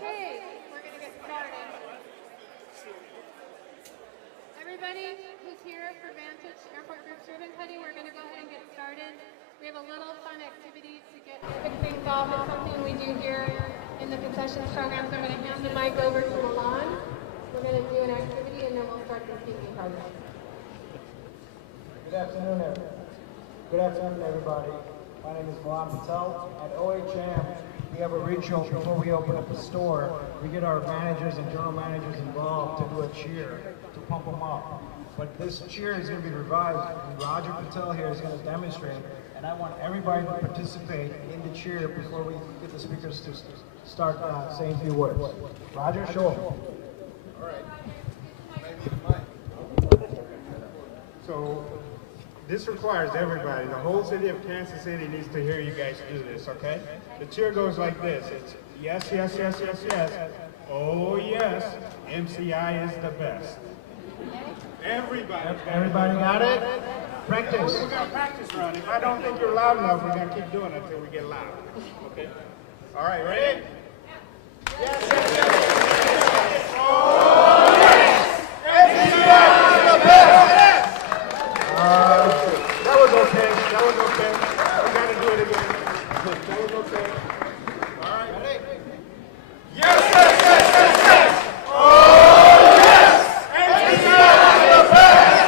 Okay, we're going to get started. Everybody who's here for Vantage Airport Group Ribbon Cutting, we're going to go ahead and get started. We have a little fun activity to kick things off. It's something we do here in the concessions program. So I'm going to hand the mic over to Milan. We're going to do an activity and then we'll start the speaking program. Good afternoon, everyone. Good afternoon, everybody. My name is Milan Patel. At OHM, we have a ritual before we open up the store. We get our managers and general managers involved to do a cheer to pump them up. But this cheer is going to be revised, and Roger Patel here is going to demonstrate. And I want everybody to participate in the cheer before we get the speakers to start saying a few words. Roger, show 'em. All right. So this requires everybody. The whole city of Kansas City needs to hear you guys do this, okay? The cheer goes like this. It's yes, yes, yes, yes, yes. Oh yes, MCI is the best. Everybody. Everybody got it? Practice. We're gonna practice run. If I don't think you're loud enough, we're gonna keep doing it until we get loud. Okay? All right, ready? Yes, yes, yes, yes. Oh yes! MCI is the best! That was okay. That was okay. We gotta do it again. That was okay. All right. Ready? Yes, yes, yes, yes, yes. Oh yes! MCI is the best!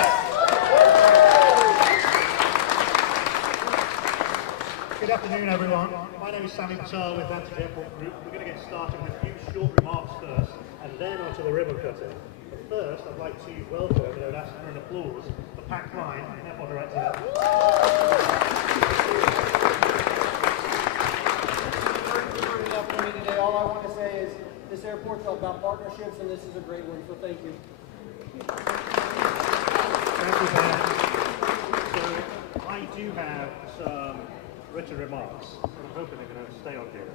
Good afternoon, everyone. My name is Sammy Patel with Vantage Airport Group. We're going to get started with a few short remarks first, and then onto the ribbon cutting. But first, I'd like to welcome and I would ask for an applause for Pat Klein, Airport Director. Good afternoon today. All I want to say is this airport's all about partnerships, and this is a great one, so thank you. Thank you, Pat. So, I do have some written remarks, and I'm hoping they're going to stay on here.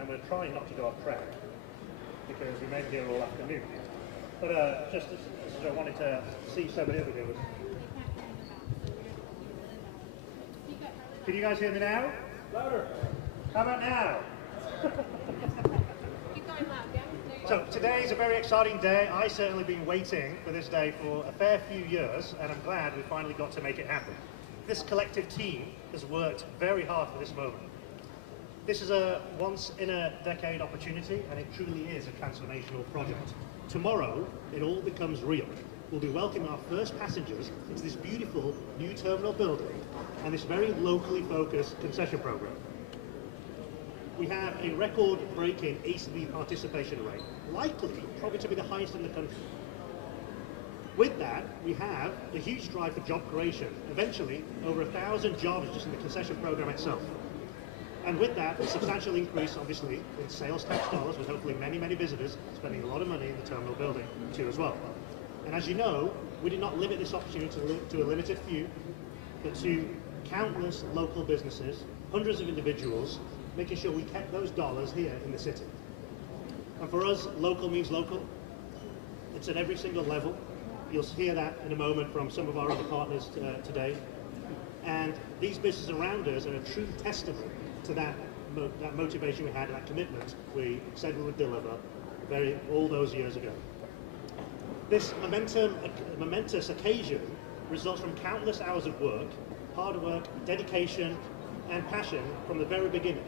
I'm going to try not to go off track, because we may be here all afternoon. But just as I wanted to see so many other viewers. Can you guys hear me now? Louder. How about now? Keep going loud, yeah? So today is a very exciting day. I certainly been waiting for this day for a fair few years, and I'm glad we finally got to make it happen. This collective team has worked very hard for this moment. This is a once-in-a-decade opportunity, and it truly is a transformational project. Tomorrow, it all becomes real. We'll be welcoming our first passengers into this beautiful new terminal building and this very locally focused concession program. We have a record-breaking ACB participation rate, likely probably to be the highest in the country. With that, we have a huge drive for job creation, eventually over 1,000 jobs just in the concession program itself. And with that, a substantial increase, obviously, in sales tax dollars, with hopefully many, many visitors spending a lot of money in the terminal building too as well. And as you know, we did not limit this opportunity to a limited few, but to countless local businesses, hundreds of individuals, making sure we kept those dollars here in the city. And for us, local means local. It's at every single level. You'll hear that in a moment from some of our other partners today. And these businesses around us are a true testament to that motivation we had, that commitment we said we would deliver all those years ago. This momentous occasion results from countless hours of work, hard work, dedication, and passion from the very beginning.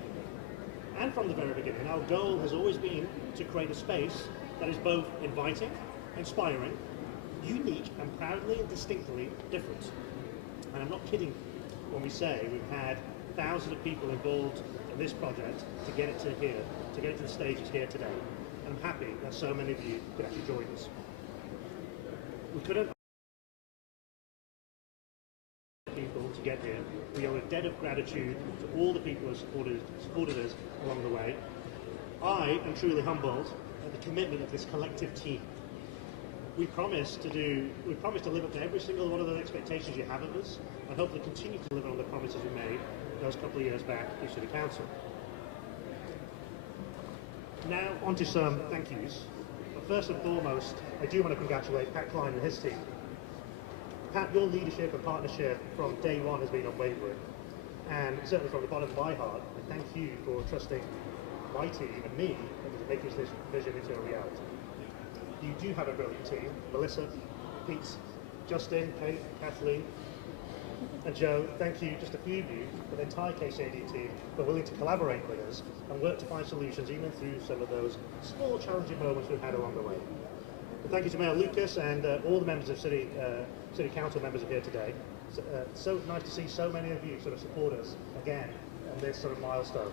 And from the very beginning, our goal has always been to create a space that is both inviting, inspiring, unique, and proudly and distinctly different. And I'm not kidding when we say we've had thousands of people involved in this project to get it to here, to get it to the stages here today. And I'm happy that so many of you could actually join us. We couldn't people to get here. We owe a debt of gratitude to all the people who supported us along the way. I am truly humbled at the commitment of this collective team. We promise to live up to every single one of the expectations you have of us, and hopefully continue to deliver on the promises we made those couple of years back to City Council. Now on to some thank yous. But first and foremost, I do want to congratulate Pat Klein and his team. Pat, your leadership and partnership from day one has been unwavering. And certainly from the bottom of my heart, I thank you for trusting my team and me into making this vision into a reality. You do have a brilliant team. Melissa, Pete, Justin, Kate, Kathleen, and Joe. Thank you, just a few of you, but the entire KCAD team were willing to collaborate with us and work to find solutions even through some of those small challenging moments we've had along the way. And thank you to Mayor Lucas and all the members of City Council members are here today. So nice to see so many of you sort of support us again on this sort of milestone.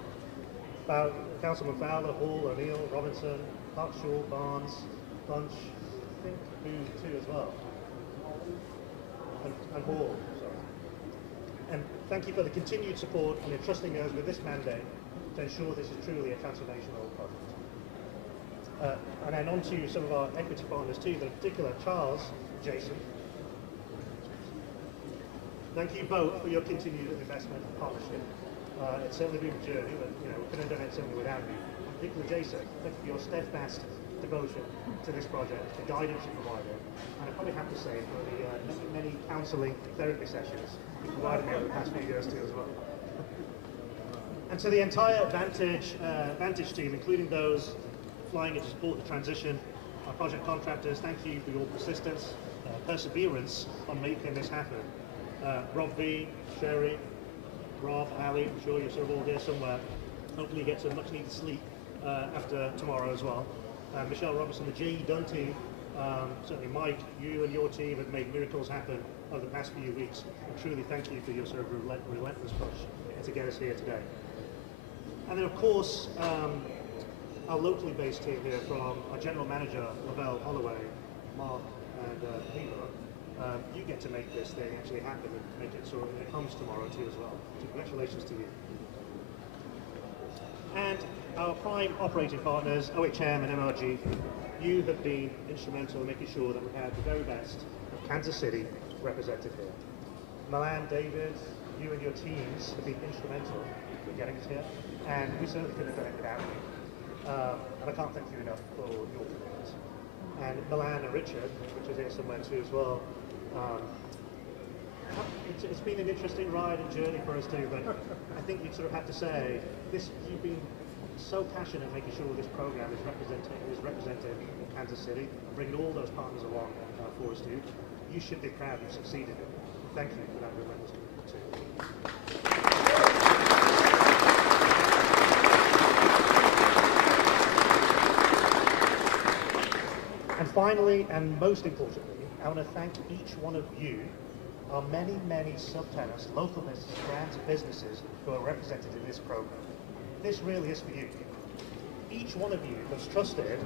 Councilman Fowler, Hall, O'Neill, Robinson, Hartshaw, Barnes, Bunch, I think Boo too as well, and Hall, sorry. And thank you for the continued support and entrusting us with this mandate to ensure this is truly a transformational project. And then on to some of our equity partners too, in particular Charles, Jason. Thank you both for your continued investment and partnership. It's certainly been a journey, but we couldn't have done it simply without you. In particular, Jason, thank you for your steadfast devotion to this project, the guidance you provided, and I probably have to say for the many counselling therapy sessions you provided me over the past few years too as well. And to the entire Vantage team, including those flying in to support the transition, our project contractors, thank you for your persistence, perseverance on making this happen. Rob V, Sherry, Rob, Ali, I'm sure you're sort of all here somewhere. Hopefully you get some much needed sleep after tomorrow as well. Michelle Robertson, the G.E. Dunn team, certainly Mike, you and your team have made miracles happen over the past few weeks. And truly thank you for your sort of relentless push to get us here today. And then of course, our locally based team here from our General Manager, Lavelle Holloway, Mark and Nilo. You get to make this thing actually happen and make it so it comes tomorrow too as well. So congratulations to you. And our prime operating partners, OHM and MRG, you have been instrumental in making sure that we have the very best of Kansas City represented here. Milan, David, you and your teams have been instrumental in getting us here, and we certainly couldn't have done it without you. And I can't thank you enough for your commitment. And Milan and Richard, which is here somewhere too as well, it's been an interesting ride and journey for us too, but I think you sort of have to say, you've been so passionate in making sure this program is represented in Kansas City, and bringing all those partners along for us too. You should be proud you've succeeded. Thank you for that relentless commitment too. And finally, and most importantly, I want to thank each one of you, our many, many subtenants, local businesses, brands and businesses who are represented in this program. This really is for you. Each one of you has trusted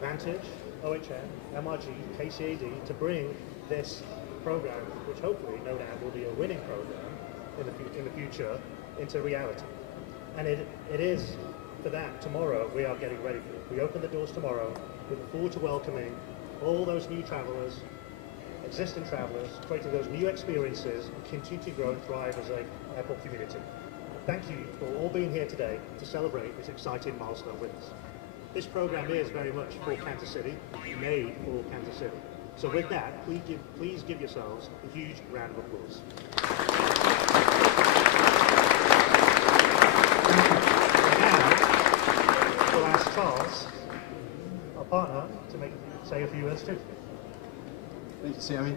Vantage, OHM, MRG, KCAD to bring this program, which hopefully, no doubt, will be a winning program in the future, into reality. And it is for that tomorrow we are getting ready for it. We open the doors tomorrow. We look forward to welcoming all those new travellers, existing travellers, creating those new experiences, and continue to grow and thrive as an airport community. Thank you for all being here today to celebrate this exciting milestone with us. This program is very much for Kansas City, made for Kansas City. So with that, please give yourselves a huge round of applause. And now, we'll ask Charles, our partner, to say a few words too. Thank you, Sammy.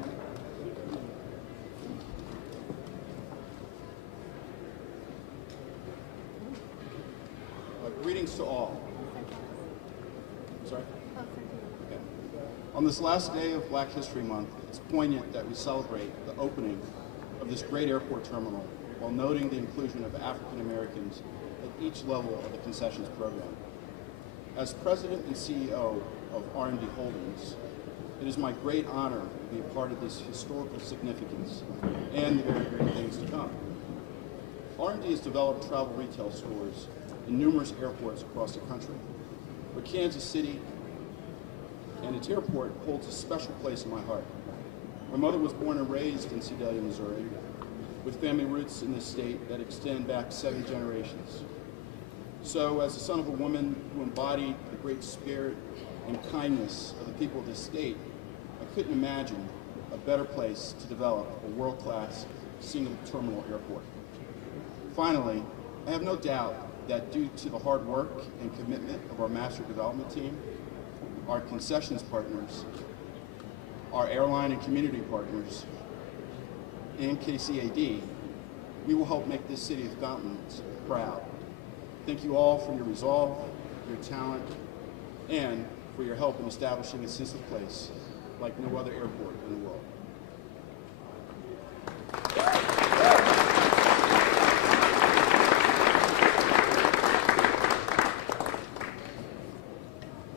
Greetings to all. Sorry? Okay. On this last day of Black History Month, it's poignant that we celebrate the opening of this great airport terminal while noting the inclusion of African Americans at each level of the concessions program. As President and CEO of R&D Holdings, it is my great honor to be a part of this historical significance and the very great things to come. R&D has developed travel retail stores in numerous airports across the country, but Kansas City and its airport holds a special place in my heart. My mother was born and raised in Sedalia, Missouri, with family roots in this state that extend back 7 generations. So, as the son of a woman who embodied the great spirit and kindness of the people of this state, I couldn't imagine a better place to develop a world-class single terminal airport. Finally, I have no doubt that due to the hard work and commitment of our master development team, our concessions partners, our airline and community partners, and KCAD, we will help make this city of Fountains proud. Thank you all for your resolve, your talent, and for your help in establishing a sense of place like no other airport in the world.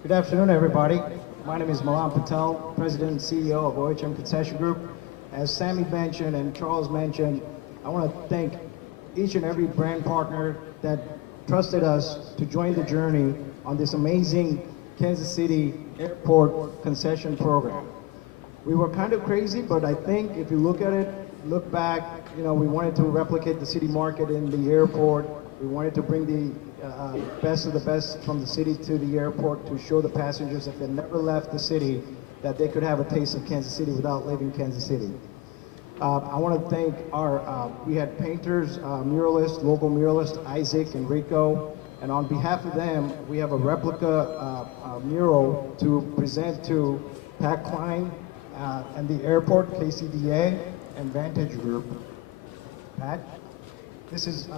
Good afternoon, everybody. My name is Milan Patel, President and CEO of OHM Concession Group. As Sammy mentioned and Charles mentioned, I want to thank each and every brand partner that trusted us to join the journey on this amazing Kansas City Airport concession program. We were kind of crazy, but I think if you look at it, look back, we wanted to replicate the city market in the airport. We wanted to bring the best of the best from the city to the airport to show the passengers if they never left the city that they could have a taste of Kansas City without leaving Kansas City. I want to thank we had painters, muralists, local muralists, Isaac and Rico, and on behalf of them, we have a replica mural to present to Pat Klein and the airport, KCDA, and Vantage Group. Pat, this is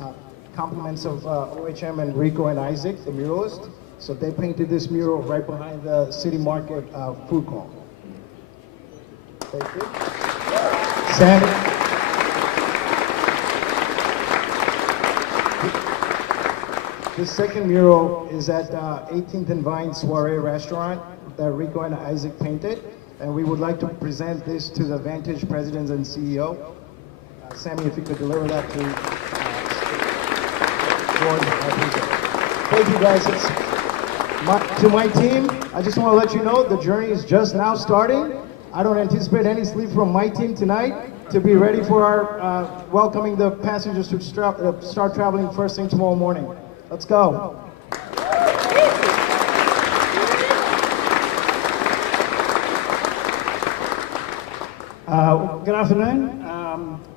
compliments of OHM and Rico and Isaac, the muralist. So they painted this mural right behind the City Market food court. Thank you. Sam. The second mural is at 18th and Vine Soiree Restaurant that Rico and Isaac painted. And we would like to present this to the Vantage President and CEO. Sammy, if you could deliver that to Thank you, guys. To my team, I just want to let you know the journey is just now starting. I don't anticipate any sleep from my team tonight to be ready for our welcoming the passengers to start traveling first thing tomorrow morning. Let's go. Good afternoon.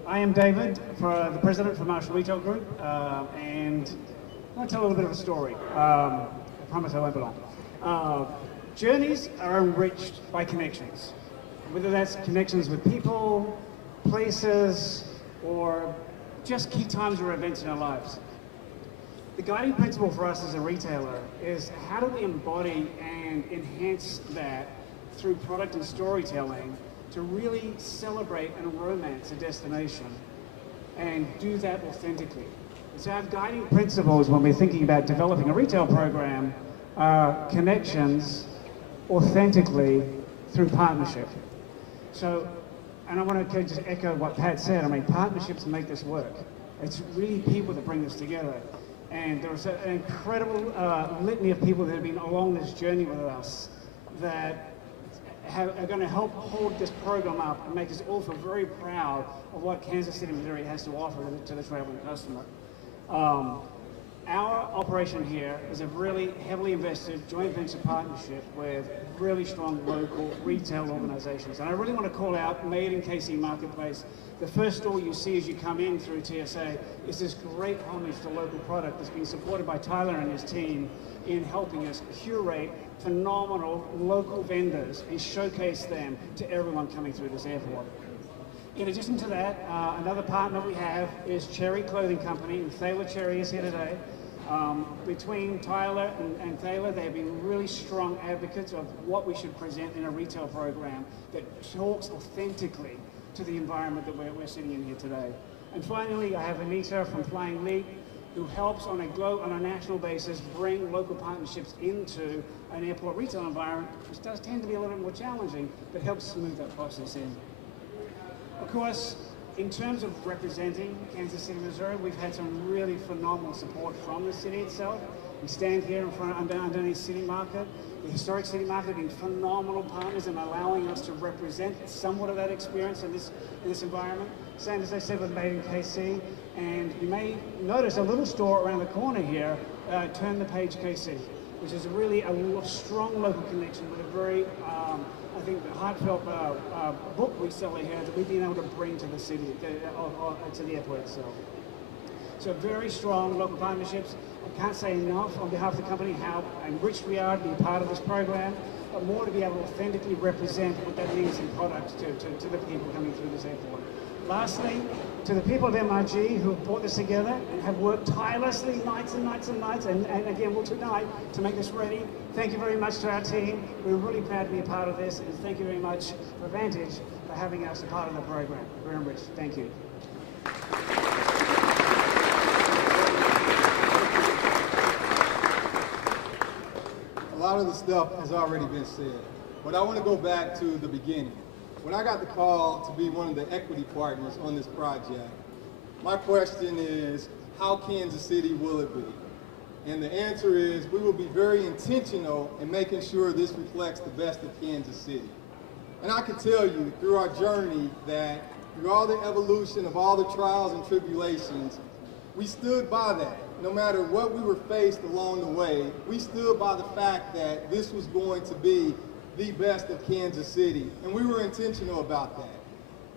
I am David, the president for Marshall Retail Group, and I want to tell a little bit of a story. I promise I won't be long. Journeys are enriched by connections, whether that's connections with people, places, or just key times or events in our lives. The guiding principle for us as a retailer is how do we embody and enhance that through product and storytelling to really celebrate and romance a destination and do that authentically. So our guiding principles when we're thinking about developing a retail program are connections authentically through partnership. So, and I want to just echo what Pat said, I mean, partnerships make this work. It's really people that bring this together. And there's an incredible litany of people that have been along this journey with us that are going to help hold this program up and make us all feel very proud of what Kansas City, Missouri has to offer to the traveling customer. Our operation here is a really heavily invested joint venture partnership with really strong local retail organizations. And I really want to call out Made in KC Marketplace. The first store you see as you come in through TSA is this great homage to local product that's been supported by Tyler and his team in helping us curate phenomenal local vendors and showcase them to everyone coming through this airport. In addition to that, another partner we have is Cherry Clothing Company, and Thaler Cherry is here today. Between Tyler and Thaler, they have been really strong advocates of what we should present in a retail program that talks authentically to the environment that we're sitting in here today. And finally, I have Anita from Flying Leap, who helps on a national basis bring local partnerships into an airport retail environment, which does tend to be a little bit more challenging, but helps smooth that process in. Of course, in terms of representing Kansas City, Missouri, we've had some really phenomenal support from the city itself. We stand here in front underneath City Market. The historic City Market have been phenomenal partners in allowing us to represent somewhat of that experience in this environment. Same as I said with Made in KC, and you may notice a little store around the corner here, Turn the Page KC, which is really a strong local connection with a very, I think, heartfelt book reseller here that we've been able to bring to the city, to the airport itself. So very strong local partnerships. I can't say enough on behalf of the company how enriched we are to be a part of this program, but more to be able to authentically represent what that means in products to the people coming through this airport. Lastly, to the people of MRG who have brought this together and have worked tirelessly nights and nights and nights, and again, will tonight, to make this ready, thank you very much to our team. We're really proud to be a part of this, and thank you very much for Vantage for having us a part of the program. We're enriched. Thank you. A lot of the stuff has already been said, but I want to go back to the beginning. When I got the call to be one of the equity partners on this project, my question is, how Kansas City will it be? And the answer is, we will be very intentional in making sure this reflects the best of Kansas City. And I can tell you through our journey that through all the evolution of all the trials and tribulations, we stood by that. No matter what we were faced along the way, we stood by the fact that this was going to be the best of Kansas City, and we were intentional about that.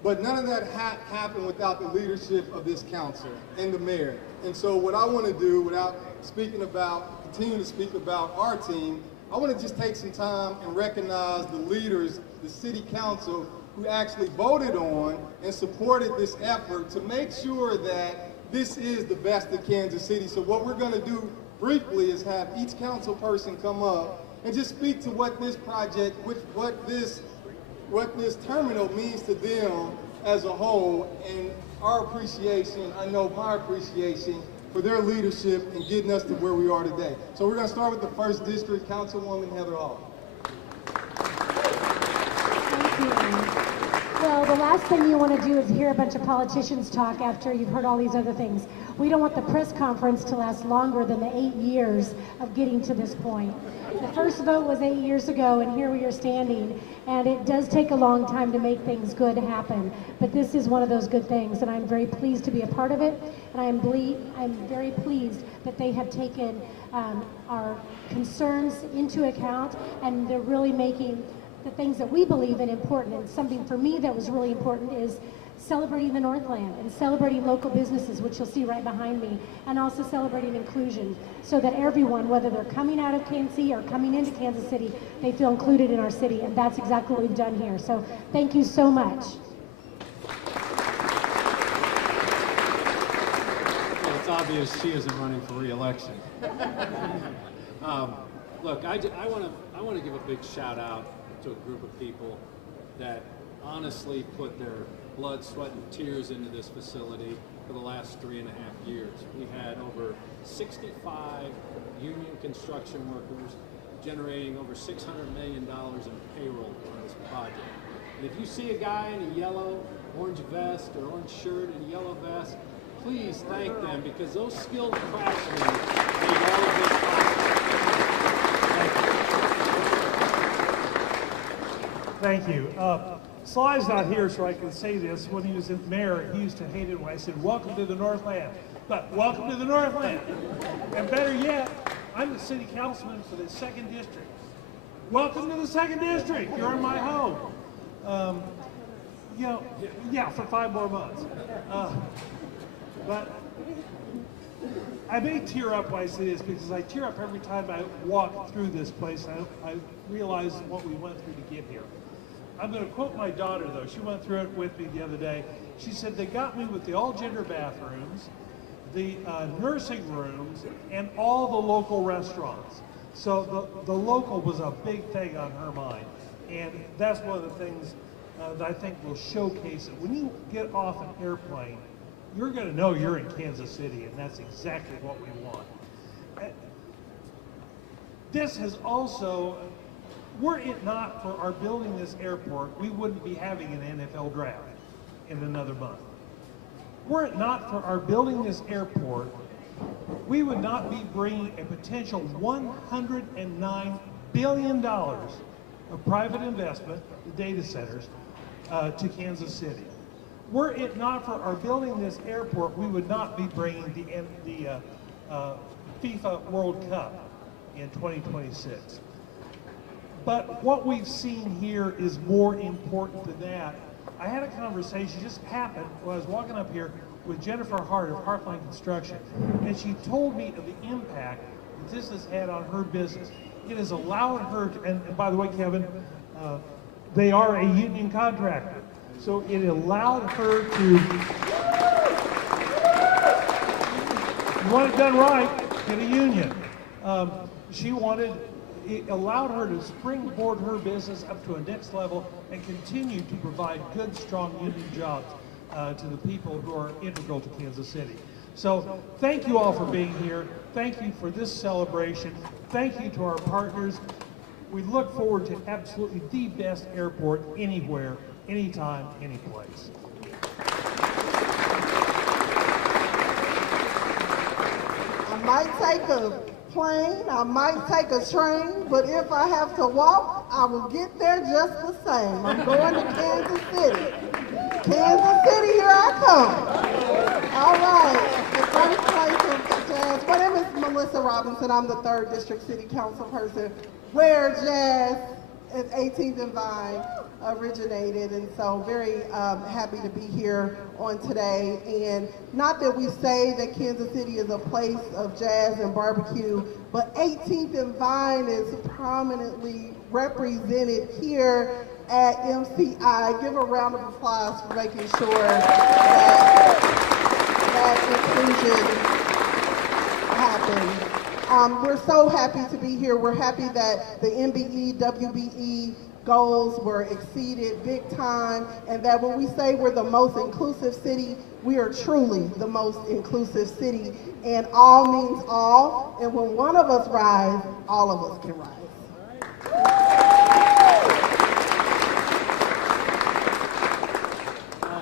But none of that happened without the leadership of this council and the mayor. And so what I want to do, without continuing to speak about our team, I want to just take some time and recognize the leaders, the city council, who actually voted on and supported this effort to make sure that this is the best of Kansas City. So what we're going to do briefly is have each council person come up and just speak to what this project, what this terminal means to them as a whole, and our appreciation, I know my appreciation for their leadership in getting us to where we are today. So we're going to start with the 1st District, Councilwoman Heather Hall. Thank you. Well, the last thing you want to do is hear a bunch of politicians talk after you've heard all these other things. We don't want the press conference to last longer than the 8 years of getting to this point. The first vote was 8 years ago, and here we are standing, and it does take a long time to make things good happen, but this is one of those good things, and I'm very pleased to be a part of it, and I'm very pleased that they have taken our concerns into account, and they're really making the things that we believe in important. And something for me that was really important is celebrating the Northland and celebrating local businesses, which you'll see right behind me, and also celebrating inclusion, so that everyone, whether they're coming out of KC or coming into Kansas City, they feel included in our city, and that's exactly what we've done here. So thank you so much. Well, it's obvious she isn't running for re-election. Look, I want to give a big shout out to a group of people that honestly put their blood, sweat, and tears into this facility for the last 3.5 years. We had over 65 union construction workers generating over $600 million in payroll on this project. And if you see a guy in a yellow, orange vest or orange shirt and a yellow vest, please thank them, because those skilled craftsmen made all of this possible. Thank you. Sly's not here, so I can say this. When he was in mayor, he used to hate it when I said, "Welcome to the Northland." But welcome to the Northland. And better yet, I'm the city councilman for the 2nd District. Welcome to the 2nd District. You're in my home. Yeah, for 5 more months. But I may tear up when I say this, because I tear up every time I walk through this place. I realize what we went through to get here. I'm going to quote my daughter, though. She went through it with me the other day. She said, "They got me with the all-gender bathrooms, the nursing rooms, and all the local restaurants." So the local was a big thing on her mind. And that's one of the things that I think will showcase it. When you get off an airplane, you're going to know you're in Kansas City, and that's exactly what we want. This has also, were it not for our building this airport, we wouldn't be having an NFL draft in another month. Were it not for our building this airport, we would not be bringing a potential $109 billion of private investment, the data centers, to Kansas City. Were it not for our building this airport, we would not be bringing the FIFA World Cup in 2026. But what we've seen here is more important than that. I had a conversation, just happened when I was walking up here, with Jennifer Hart of Heartline Construction, and she told me of the impact that this has had on her business. It has allowed her to, and by the way, Kevin, they are a union contractor. So it allowed her to, you want it done right, get a union. It allowed her to springboard her business up to a next level and continue to provide good, strong union jobs to the people who are integral to Kansas City. So thank you all for being here. Thank you for this celebration. Thank you to our partners. We look forward to absolutely the best airport anywhere, anytime, anyplace. I might take a plane, I might take a train, but if I have to walk, I will get there just the same. I'm going to Kansas City. Kansas City, here I come. All right, the first place of jazz. My name is Melissa Robinson. I'm the 3rd District City Council person, where jazz at 18th and Vine originated, and so very happy to be here on today. And not that we say that Kansas City is a place of jazz and barbecue, but 18th and Vine is prominently represented here at MCI. Give a round of applause for making sure that inclusion happens. We're so happy to be here. We're happy that the MBE, WBE goals were exceeded big time, and that when we say we're the most inclusive city, we are truly the most inclusive city, and all means all, and when one of us rise, all of us can rise.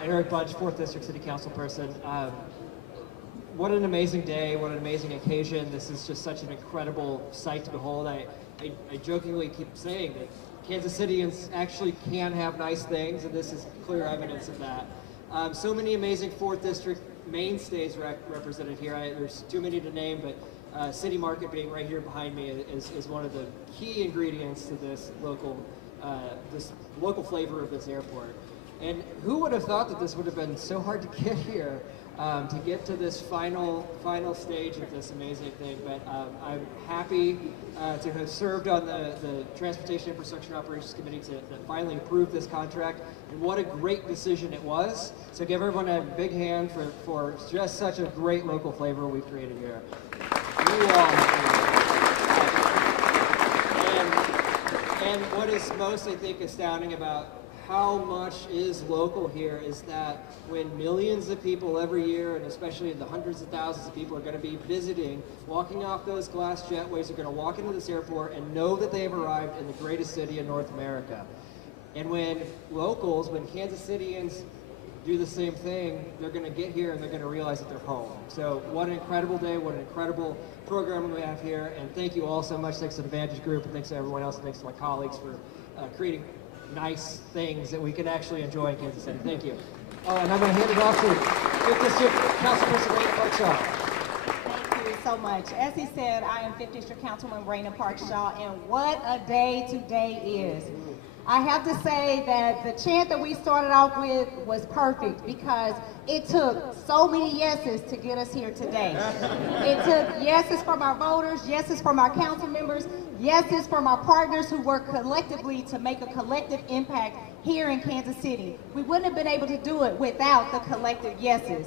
Eric Budge, 4th District City Council person. What an amazing day, what an amazing occasion. This is just such an incredible sight to behold. I jokingly keep saying that Kansas Cityans actually can have nice things, and this is clear evidence of that. So many amazing 4th District mainstays represented here. There's too many to name, but City Market being right here behind me is one of the key ingredients to this local flavor of this airport. And who would have thought that this would have been so hard to get here, to get to this final stage of this amazing thing? But I'm happy to have served on the Transportation Infrastructure and Operations Committee to finally approve this contract. And what a great decision it was. So give everyone a big hand for just such a great local flavor we've created here. You all. And what is most, I think, astounding about how much is local here is that when millions of people every year, and especially the hundreds of thousands of people are going to be visiting, walking off those glass jetways, are going to walk into this airport and know that they have arrived in the greatest city in North America. And when locals, when Kansas Cityans do the same thing, they're going to get here and they're going to realize that they're home. So what an incredible day, what an incredible program we have here, and thank you all so much. Thanks to the Vantage Group, and thanks to everyone else, and thanks to my colleagues for creating nice things that we can actually enjoy in Kansas City. Thank you. Oh, and I'm going to hand it off to 5th District Councilperson Raina Parkshaw. Thank you so much. As he said, I am 5th District Councilwoman Raina Parkshaw, and what a day today is. I have to say that the chant that we started off with was perfect because it took so many yeses to get us here today. It took yeses from our voters, yeses from our council members, yeses from our partners who work collectively to make a collective impact here in Kansas City. We wouldn't have been able to do it without the collective yeses.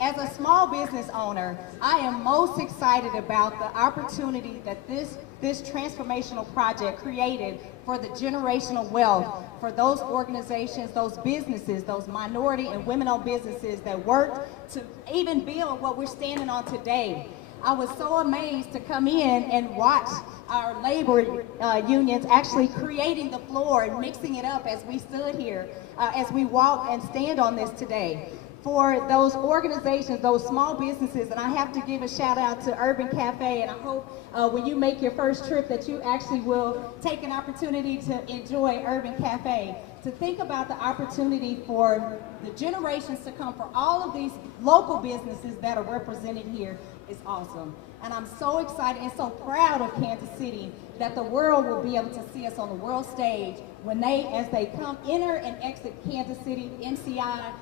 As a small business owner, I am most excited about the opportunity that this transformational project created for the generational wealth for those organizations, those businesses, those minority and women-owned businesses that worked to even build what we're standing on today. I was so amazed to come in and watch our labor unions actually creating the floor and mixing it up as we stood here, as we walk and stand on this today. For those organizations, those small businesses, and I have to give a shout out to Urban Cafe, and I hope when you make your first trip that you actually will take an opportunity to enjoy Urban Cafe, to think about the opportunity for the generations to come, for all of these local businesses that are represented here is awesome. And I'm so excited and so proud of Kansas City that the world will be able to see us on the world stage when as they come, enter and exit Kansas City, MCI,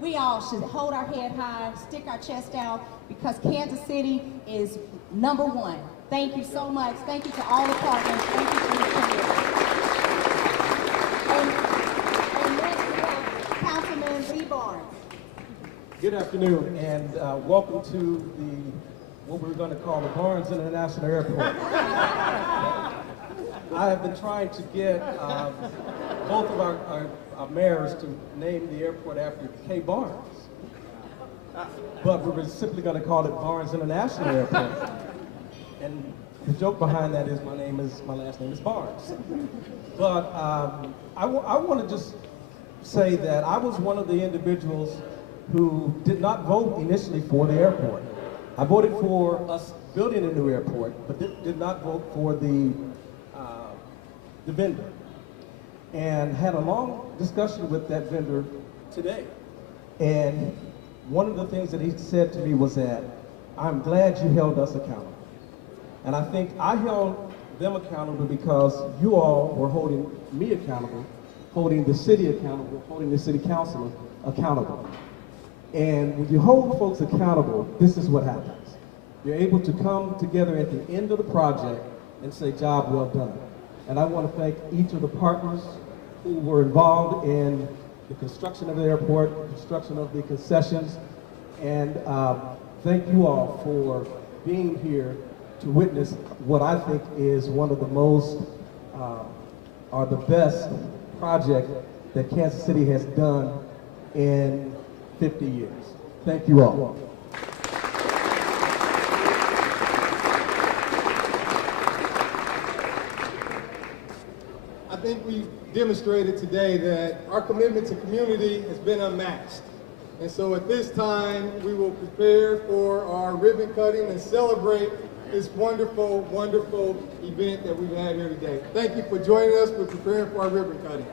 we all should hold our head high, stick our chest out, because Kansas City is #1. Thank you so much. Thank you to all the partners. Thank you for your support. And next we have Councilman Lee Barnes. Good afternoon, and welcome to what we're going to call the Barnes International Airport. I have been trying to get both of our mayors to name the airport after K. Barnes, but we're simply going to call it Barnes International Airport. And the joke behind that is my last name is Barnes. But I want to just say that I was one of the individuals who did not vote initially for the airport. I voted for us building a new airport, but did not vote for the vendor. And had a long discussion with that vendor today. And one of the things that he said to me was that, I'm glad you held us accountable. And I think I held them accountable because you all were holding me accountable, holding the city accountable, holding the city council accountable. And when you hold folks accountable, this is what happens. You're able to come together at the end of the project and say, job well done. And I want to thank each of the partners who were involved in the construction of the airport, the construction of the concessions, and thank you all for being here to witness what I think is one of the most, or the best project that Kansas City has done in 50 years. Thank you all. I think we've demonstrated today that our commitment to community has been unmatched. And so at this time, we will prepare for our ribbon cutting and celebrate this wonderful, wonderful event that we've had here today. Thank you for joining us. We're preparing for our ribbon cutting.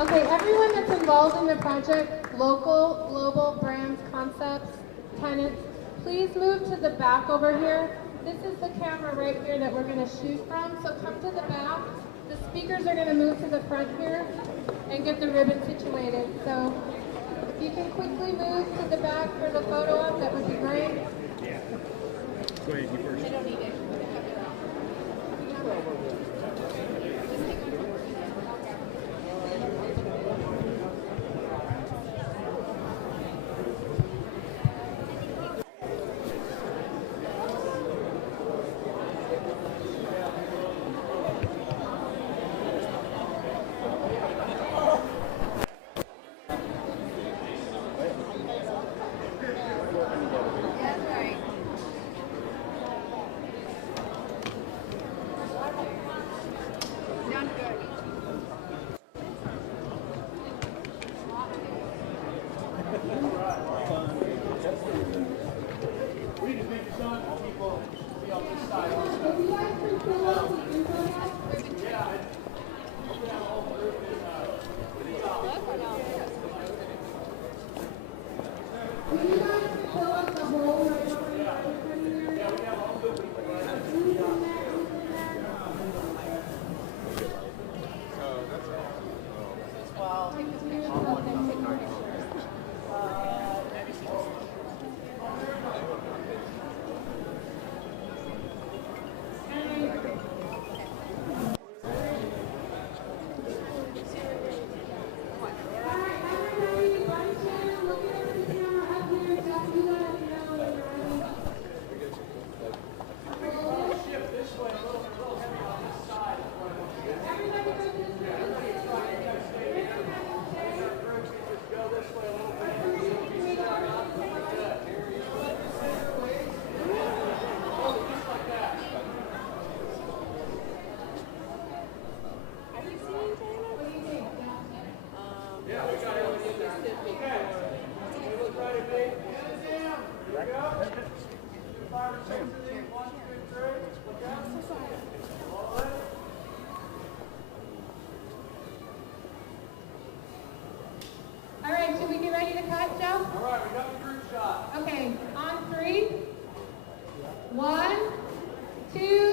Okay, everyone that's involved in the project, local, global, brands, concepts, tenants, please move to the back over here. This is the camera right here that we're going to shoot from, so come to the back. The speakers are going to move to the front here and get the ribbon situated. So if you can quickly move to the back for the photo op, that would be great. Yeah. Go ahead, you first. I don't need it. All right, should we get ready to cut, Joe? All right, we got the group shot. Okay, on 3. 1, 2,